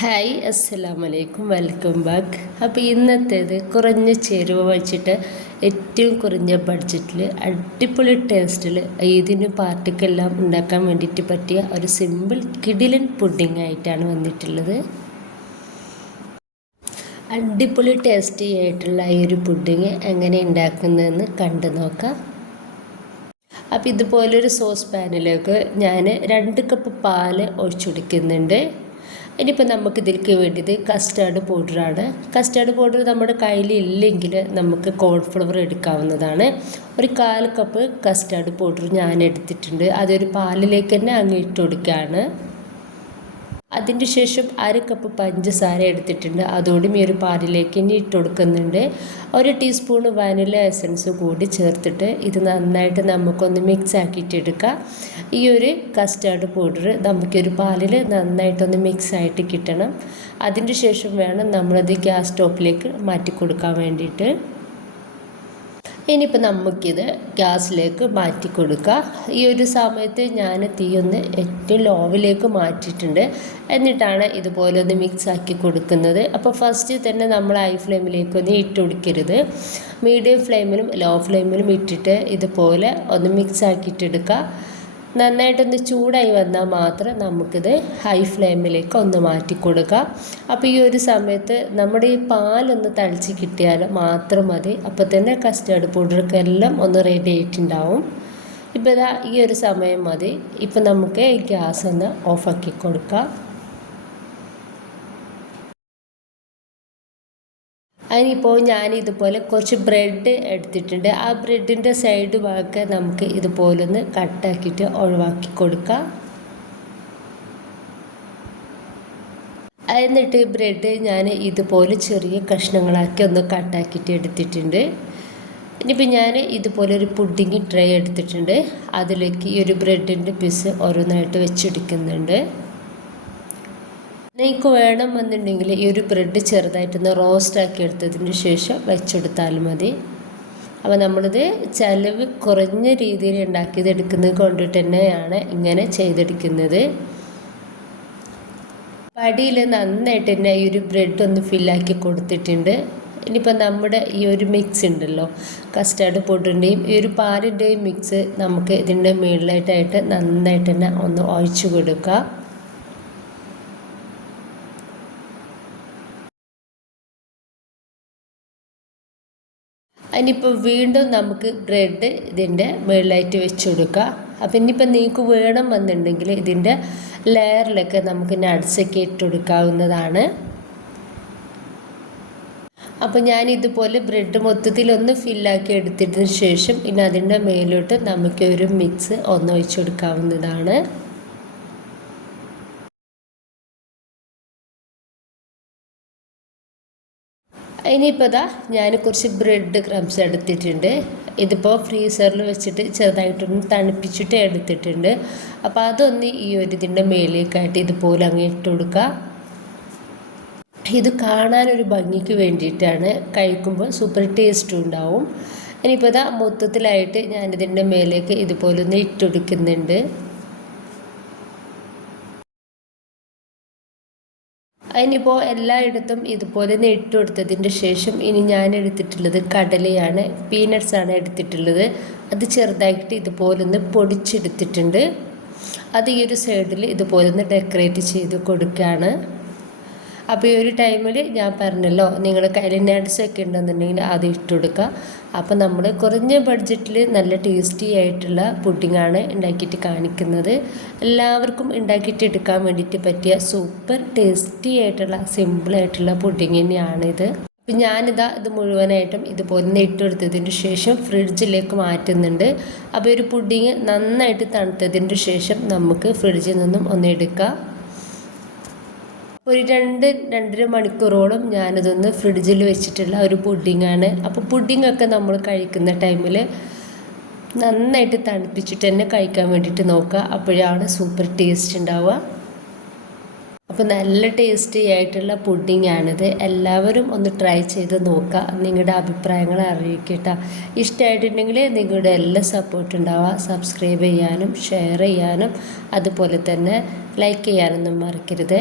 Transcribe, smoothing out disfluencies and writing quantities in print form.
Hi അസ്സലാമു അലൈക്കും, welcome back. അപ്പോൾ ഇന്നത്തേത് കുറഞ്ഞ ചേരുവ വെച്ചിട്ട് ഏറ്റവും കുറഞ്ഞ ബഡ്ജറ്റിൽ അടിപൊളി ടേസ്റ്റിൽ ഈദിന് പാർട്ടിക്കെല്ലാം ഉണ്ടാക്കാൻ വേണ്ടിയിട്ട് പറ്റിയ ഒരു സിമ്പിൾ കിടിലൻ പുഡിംഗ് ആയിട്ടാണ് വന്നിട്ടുള്ളത്. അടിപൊളി ടേസ്റ്റി ആയിട്ടുള്ള ഈ ഒരു പുഡിംഗ് എങ്ങനെ ഉണ്ടാക്കുന്നതെന്ന് കണ്ടു നോക്കാം. അപ്പോൾ ഇതുപോലൊരു സോസ് പാനിലേക്ക് ഞാൻ 2 കപ്പ് പാല് ഒഴിച്ചൊടിക്കുന്നുണ്ട്. ഇനിയിപ്പോൾ നമുക്കിതിലേക്ക് വേണ്ടിയത് കസ്റ്റാർഡ് പൗഡറാണ്. കസ്റ്റാർഡ് പൗഡർ നമ്മുടെ കയ്യിലില്ലെങ്കിൽ നമുക്ക് കോൺഫ്ലവർ എടുക്കാവുന്നതാണ്. ഒരു 1/4 കപ്പ് കസ്റ്റാർഡ് പൗഡർ ഞാൻ എടുത്തിട്ടുണ്ട്. അതൊരു പാലിലേക്ക് തന്നെ അങ്ങ് ഇട്ട് കൊടുക്കുകയാണ്. അതിൻ്റെ ശേഷം 1/2 കപ്പ് പഞ്ചസാര എടുത്തിട്ടുണ്ട്. അതോടും ഈ ഒരു പാലിലേക്ക് ഇനി ഇട്ട് കൊടുക്കുന്നുണ്ട്. 1 ടീസ്പൂൺ വാനില എസൻസ് കൂടി ചേർത്തിട്ട് ഇത് നന്നായിട്ട് നമുക്കൊന്ന് മിക്സ് ആക്കിയിട്ട് എടുക്കാം. ഈ ഒരു കസ്റ്റാർഡ് പൗഡർ നമുക്കൊരു പാലിൽ നന്നായിട്ടൊന്ന് മിക്സ് ആയിട്ട് കിട്ടണം. അതിൻ്റെ ശേഷം വേണം നമ്മളത് ഗ്യാസ് സ്റ്റോപ്പിലേക്ക് മാറ്റി കൊടുക്കാൻ വേണ്ടിയിട്ട്. ഇനിയിപ്പോൾ നമുക്കിത് ഗ്യാസിലേക്ക് മാറ്റി കൊടുക്കാം. ഈ ഒരു സമയത്ത് ഞാൻ തീയൊന്ന് ഏറ്റവും ലോവിലേക്ക് മാറ്റിയിട്ടുണ്ട്. എന്നിട്ടാണ് ഇതുപോലെ ഒന്ന് മിക്സ് ആക്കി കൊടുക്കുന്നത്. അപ്പോൾ ഫസ്റ്റ് തന്നെ നമ്മൾ ഹൈ ഫ്ലെയിമിലേക്കൊന്നും ഇട്ട് കൊടുക്കരുത്. മീഡിയം ഫ്ലെയിമിലും ലോ ഫ്ലെയിമിലും ഇട്ടിട്ട് ഇതുപോലെ ഒന്ന് മിക്സ് ആക്കിയിട്ടെടുക്കുക. നന്നായിട്ടൊന്ന് ചൂടായി വന്നാൽ മാത്രം നമുക്കിത് ഹൈ ഫ്ലെയിമിലേക്ക് ഒന്ന് മാറ്റി കൊടുക്കാം. അപ്പോൾ ഈ ഒരു സമയത്ത് നമ്മുടെ ഈ പാലൊന്ന് തളിച്ച് കിട്ടിയാൽ മാത്രം മതി. അപ്പോൾ തന്നെ കസ്റ്റാർഡ് പൗഡർക്കെല്ലാം ഒന്ന് റെഡി ആയിട്ടുണ്ടാവും. ഇപ്പോൾ ഇതാ ഈ ഒരു സമയം മതി. ഇപ്പോൾ നമുക്ക് ഗ്യാസ് ഒന്ന് ഓഫാക്കി കൊടുക്കാം. അതിനിപ്പോൾ ഞാനിതുപോലെ കുറച്ച് ബ്രെഡ് എടുത്തിട്ടുണ്ട്. ആ ബ്രെഡിൻ്റെ സൈഡ് ഭാഗമൊക്കെ നമുക്ക് ഇതുപോലൊന്ന് കട്ടാക്കിയിട്ട് ഒഴിവാക്കി കൊടുക്കാം. എന്നിട്ട് ബ്രെഡ് ഞാൻ ഇതുപോലെ ചെറിയ കഷ്ണങ്ങളാക്കി ഒന്ന് കട്ടാക്കിയിട്ട് എടുത്തിട്ടുണ്ട്. ഇനിയിപ്പോൾ ഞാൻ ഇതുപോലെ ഒരു പുഡിംഗ് ട്രേ എടുത്തിട്ടുണ്ട്. അതിലേക്ക് ഈ ഒരു ബ്രെഡിൻ്റെ പീസ് ഓരോന്നായിട്ട് വെച്ചെടുക്കുന്നുണ്ട്. നിങ്ങൾക്ക് വേണമെന്നുണ്ടെങ്കിൽ ഈ ഒരു ബ്രെഡ് ചെറുതായിട്ടൊന്ന് റോസ്റ്റാക്കി എടുത്തതിന് ശേഷം വെച്ചെടുത്താലും മതി. അപ്പോൾ നമ്മളിത് ചിലവ് കുറഞ്ഞ രീതിയിൽ ഉണ്ടാക്കിയതെടുക്കുന്നത് കൊണ്ടിട്ട് തന്നെയാണ് ഇങ്ങനെ ചെയ്തെടുക്കുന്നത്. പടിയിൽ നന്നായിട്ട് തന്നെ ഈ ഒരു ബ്രെഡ് ഒന്ന് ഫില്ലാക്കി കൊടുത്തിട്ടുണ്ട്. ഇനിയിപ്പോൾ നമ്മുടെ ഈ ഒരു മിക്സ് ഉണ്ടല്ലോ, കസ്റ്റാർഡ് പൗഡറിൻ്റെയും ഈ ഒരു പാലിൻ്റെയും മിക്സ് നമുക്ക് ഇതിൻ്റെ മുകളിലായിട്ടായിട്ട് നന്നായിട്ട് തന്നെ ഒന്ന് ഒഴിച്ചു കൊടുക്കാം. അതിനിപ്പോൾ വീണ്ടും നമുക്ക് ബ്രെഡ് ഇതിൻ്റെ മുകളിലായിട്ട് വെച്ച് കൊടുക്കുക. അപ്പം ഇനിയിപ്പോൾ നിങ്ങൾക്ക് വേണമെന്നുണ്ടെങ്കിൽ ഇതിൻ്റെ ലെയറിലൊക്കെ നമുക്ക് നട്ട്സൊക്കെ ഇട്ട് കൊടുക്കാവുന്നതാണ്. അപ്പോൾ ഞാൻ ഇതുപോലെ ബ്രെഡ് മൊത്തത്തിലൊന്ന് ഫില്ലാക്കി എടുത്തതിന് ശേഷം ഇനി അതിൻ്റെ മേലോട്ട് നമുക്ക് ഒരു മിക്സ് ഒന്ന് ഒഴിച്ച് കൊടുക്കാവുന്നതാണ്. ഇനിയിപ്പോൾ ഇതാ ഞാൻ കുറച്ച് ബ്രെഡ് ക്രംസ് എടുത്തിട്ടുണ്ട്. ഇതിപ്പോൾ ഫ്രീസറിൽ വെച്ചിട്ട് ചെറുതായിട്ടൊന്ന് തണുപ്പിച്ചിട്ട് എടുത്തിട്ടുണ്ട്. അപ്പോൾ അതൊന്ന് ഈ ഒരു ഇതിൻ്റെ മേലേക്കായിട്ട് ഇതുപോലെ അങ്ങ് ഇട്ട് കൊടുക്കുക. ഇത് കാണാനൊരു ഭംഗിക്ക് വേണ്ടിയിട്ടാണ്. കഴിക്കുമ്പോൾ സൂപ്പർ ടേസ്റ്റും ഉണ്ടാവും. ഇനിയിപ്പോൾ ഇതാ മൊത്തത്തിലായിട്ട് ഞാനിതിൻ്റെ മേലേക്ക് ഇതുപോലെ ഒന്ന് ഇട്ടുകൊടുക്കുന്നുണ്ട്. അതിനിപ്പോൾ എല്ലായിടത്തും ഇതുപോലെ തന്നെ ഇട്ട് കൊടുത്തതിൻ്റെ ശേഷം ഇനി ഞാൻ എടുത്തിട്ടുള്ളത് കടലയാണ്, പീനട്ട്സാണ് എടുത്തിട്ടുള്ളത്. അത് ചെറുതായിട്ട് ഇതുപോലെ ഒന്ന് പൊടിച്ചെടുത്തിട്ടുണ്ട്. അത് ഈ ഒരു സൈഡിൽ ഇതുപോലെ ഒന്ന് ഡെക്കറേറ്റ് ചെയ്ത് കൊടുക്കുകയാണ്. അപ്പോൾ ഈ ഒരു ടൈമിൽ ഞാൻ പറഞ്ഞല്ലോ, നിങ്ങളുടെ കയ്യിൽ നട്ട്സൊക്കെ ഉണ്ടെന്നുണ്ടെങ്കിൽ അത് ഇട്ട് കൊടുക്കുക. അപ്പോൾ നമ്മൾ കുറഞ്ഞ ബഡ്ജറ്റിൽ നല്ല ടേസ്റ്റി ആയിട്ടുള്ള പുഡിങ്ങാണ് ഉണ്ടാക്കിയിട്ട് കാണിക്കുന്നത്. എല്ലാവർക്കും ഉണ്ടാക്കിയിട്ട് എടുക്കാൻ വേണ്ടിയിട്ട് പറ്റിയ സൂപ്പർ ടേസ്റ്റി ആയിട്ടുള്ള സിമ്പിളായിട്ടുള്ള പുഡിങ് തന്നെയാണിത്. അപ്പം ഞാനിതാ ഇത് മുഴുവനായിട്ടും ഇതുപോലെ ഇട്ട് കൊടുത്തതിന് ശേഷം ഫ്രിഡ്ജിലേക്ക് മാറ്റുന്നുണ്ട്. അപ്പോൾ ഒരു പുഡിങ് നന്നായിട്ട് തണുത്തതിന് ശേഷം നമുക്ക് ഫ്രിഡ്ജിൽ നിന്നും ഒന്ന് എടുക്കാം. ഒരു 2-2.5 മണിക്കൂറോളം ഞാനതൊന്ന് ഫ്രിഡ്ജിൽ വെച്ചിട്ടുള്ള ഒരു പുഡിങ്ങാണ്. അപ്പോൾ പുഡിങ്ങൊക്കെ നമ്മൾ കഴിക്കുന്ന ടൈമിൽ നന്നായിട്ട് തണുപ്പിച്ചിട്ട് തന്നെ കഴിക്കാൻ വേണ്ടിയിട്ട് നോക്കുക. അപ്പോഴാണ് സൂപ്പർ ടേസ്റ്റ് ഉണ്ടാവുക. അപ്പോൾ നല്ല ടേസ്റ്റി ആയിട്ടുള്ള പുഡിങ്ങാണിത്. എല്ലാവരും ഒന്ന് ട്രൈ ചെയ്ത് നോക്കുക. നിങ്ങളുടെ അഭിപ്രായങ്ങൾ അറിയിക്കട്ടെ. ഇഷ്ടമായിട്ടുണ്ടെങ്കിൽ നിങ്ങളുടെ എല്ലാ സപ്പോർട്ട് ഉണ്ടാവുക. സബ്സ്ക്രൈബ് ചെയ്യാനും ഷെയർ ചെയ്യാനും അതുപോലെ തന്നെ ലൈക്ക് ചെയ്യാനൊന്നും മറക്കരുത്.